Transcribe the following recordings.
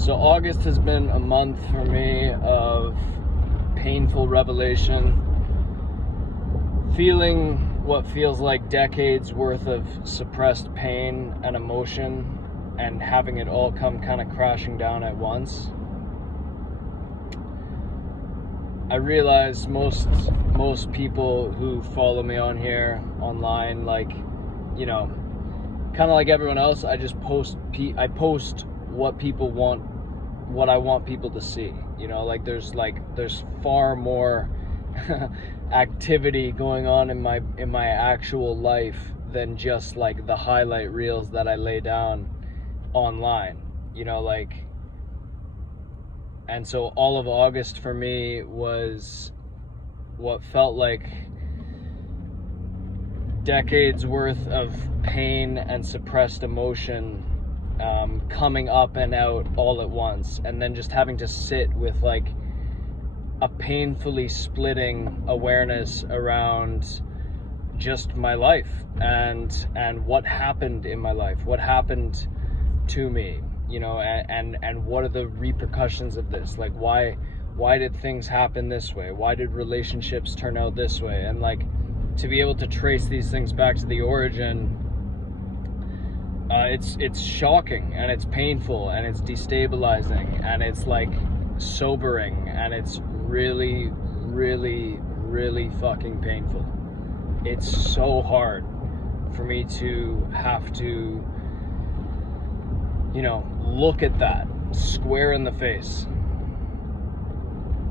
So August has been a month for me of painful revelation, feeling what feels like decades worth of suppressed pain and emotion, and having it all come kind of crashing down at once. I realize most people who follow me on here online, like, you know, kind of like everyone else, I post what people want, what I want people to see. You know, like there's far more activity going on in my actual life than just like the highlight reels that I lay down online, you know, like. And so all of August for me was what felt like decades worth of pain and suppressed emotion coming up and out all at once, and then just having to sit with like a painfully splitting awareness around just my life and what happened in my life, what happened to me, you know, and what are the repercussions of this? Like, why did things happen this way? Why did relationships turn out this way? And like, to be able to trace these things back to the origin, it's shocking, and it's painful, and it's destabilizing, and it's like sobering, and it's really, really, really fucking painful. It's so hard for me to have to, you know, look at that square in the face.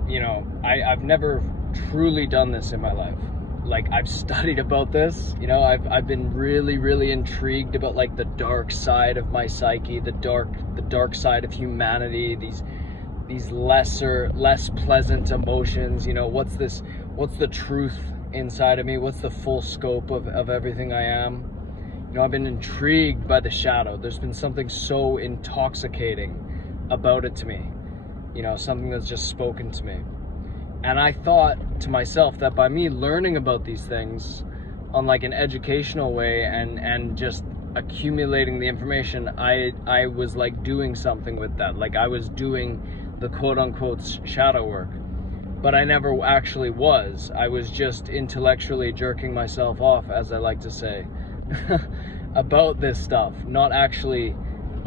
You know, I've never truly done this in my life. Like, I've studied about this, you know, I've been really, really intrigued about like the dark side of my psyche, the dark side of humanity, these less pleasant emotions, you know, what's the truth inside of me, what's the full scope of everything I am. You know, I've been intrigued by the shadow. There's been something so intoxicating about it to me, you know, something that's just spoken to me. And I thought to myself that by me learning about these things on like an educational way and just accumulating the information, I was like doing something with that. Like, I was doing the quote unquote shadow work, but I never actually was. I was just intellectually jerking myself off, as I like to say, about this stuff, not actually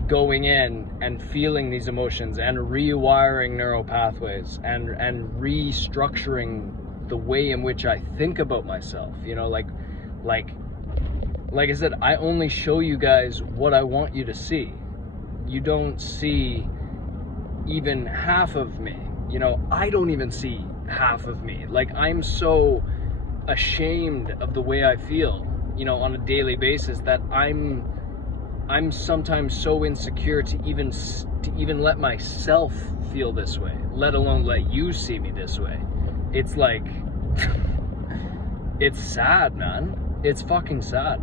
going in and feeling these emotions and rewiring neural pathways and restructuring the way in which I think about myself. You know, like I said, I only show you guys what I want you to see. You don't see even half of me. You know, I don't even see half of me. Like, I'm so ashamed of the way I feel, you know, on a daily basis, that I'm sometimes so insecure to even let myself feel this way, let alone let you see me this way. It's like, it's sad, man. It's fucking sad,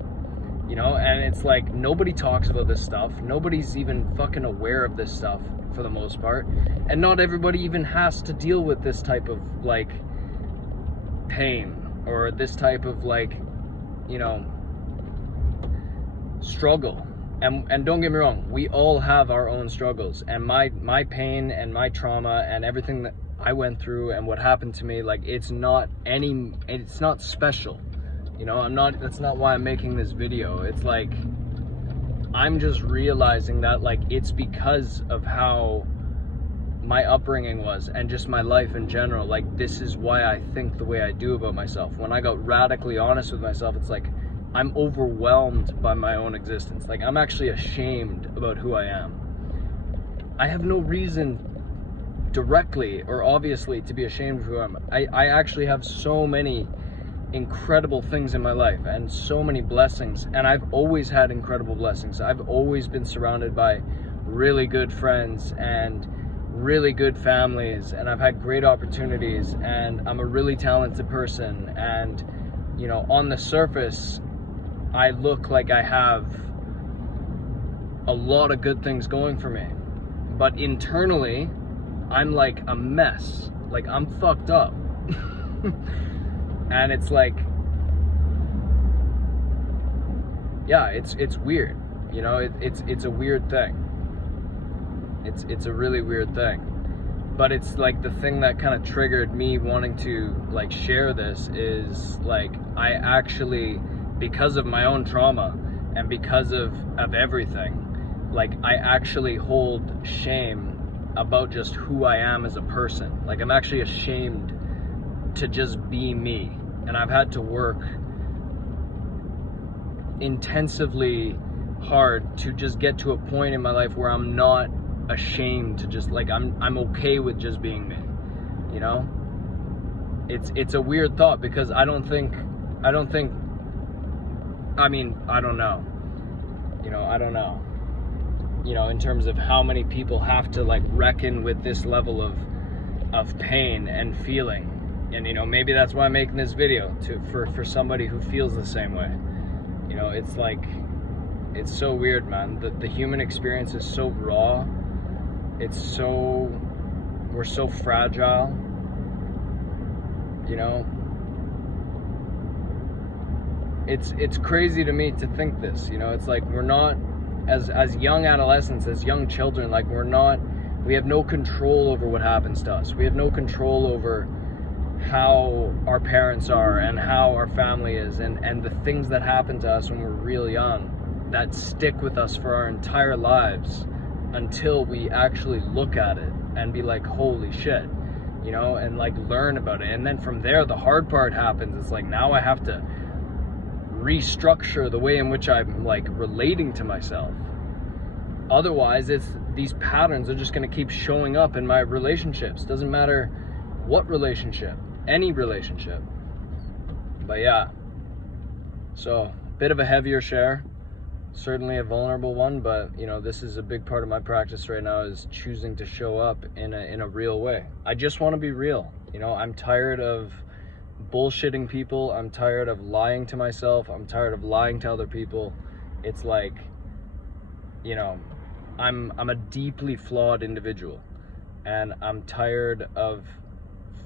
you know. And it's like, nobody talks about this stuff. Nobody's even fucking aware of this stuff for the most part. And not everybody even has to deal with this type of like pain or this type of like, you know, struggle. And don't get me wrong, we all have our own struggles, and my pain and my trauma and everything that I went through and what happened to me, like, it's not special, you know. That's not why I'm making this video. It's like, I'm just realizing that, like, it's because of how my upbringing was and just my life in general. Like, this is why I think the way I do about myself. When I got radically honest with myself, it's like, I'm overwhelmed by my own existence. Like, I'm actually ashamed about who I am. I have no reason directly or obviously to be ashamed of who I am. I actually have so many incredible things in my life and so many blessings, and I've always had incredible blessings. I've always been surrounded by really good friends and really good families, and I've had great opportunities, and I'm a really talented person, and, you know, on the surface I look like I have a lot of good things going for me, but internally I'm like a mess. Like, I'm fucked up. And it's like, yeah, it's weird, you know. It's a weird thing. It's a really weird thing. But it's like the thing that kind of triggered me wanting to like share this is like I actually, because of my own trauma and because of everything, like I actually hold shame about just who I am as a person. Like I'm actually ashamed to just be me, and I've had to work intensively hard to just get to a point in my life where I'm not ashamed to just like I'm okay with just being me, you know. It's a weird thought because I don't think I don't know, you know, I don't know, you know, in terms of how many people have to like reckon with this level of pain and feeling. And you know, maybe that's why I'm making this video for somebody who feels the same way. You know, it's like, it's so weird, man. The human experience is so raw. We're so fragile, you know. It's crazy to me to think this, you know. It's like we're not, as young adolescents, as young children, like we have no control over what happens to us. We have no control over how our parents are and how our family is, and the things that happen to us when we're real young that stick with us for our entire lives until we actually look at it and be like, holy shit, you know, and like learn about it. And then from there, the hard part happens. It's like, now I have to restructure the way in which I'm like relating to myself. Otherwise, these patterns are just going to keep showing up in my relationships. Doesn't matter what relationship, any relationship. But yeah, so a bit of a heavier share, certainly a vulnerable one, but you know, this is a big part of my practice right now, is choosing to show up in a real way. I just want to be real. You know, I'm tired of bullshitting people. I'm tired of lying to myself. I'm tired of lying to other people. It's like, you know, I'm a deeply flawed individual, and I'm tired of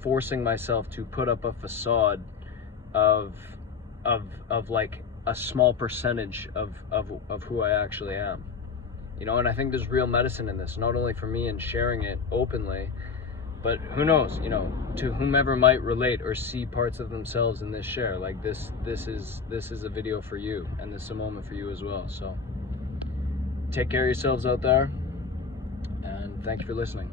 forcing myself to put up a facade of like a small percentage of who I actually am, you know. And I think there's real medicine in this, not only for me in sharing it openly, but who knows, you know, to whomever might relate or see parts of themselves in this share. Like this is a video for you, and this is a moment for you as well. So take care of yourselves out there, and thank you for listening.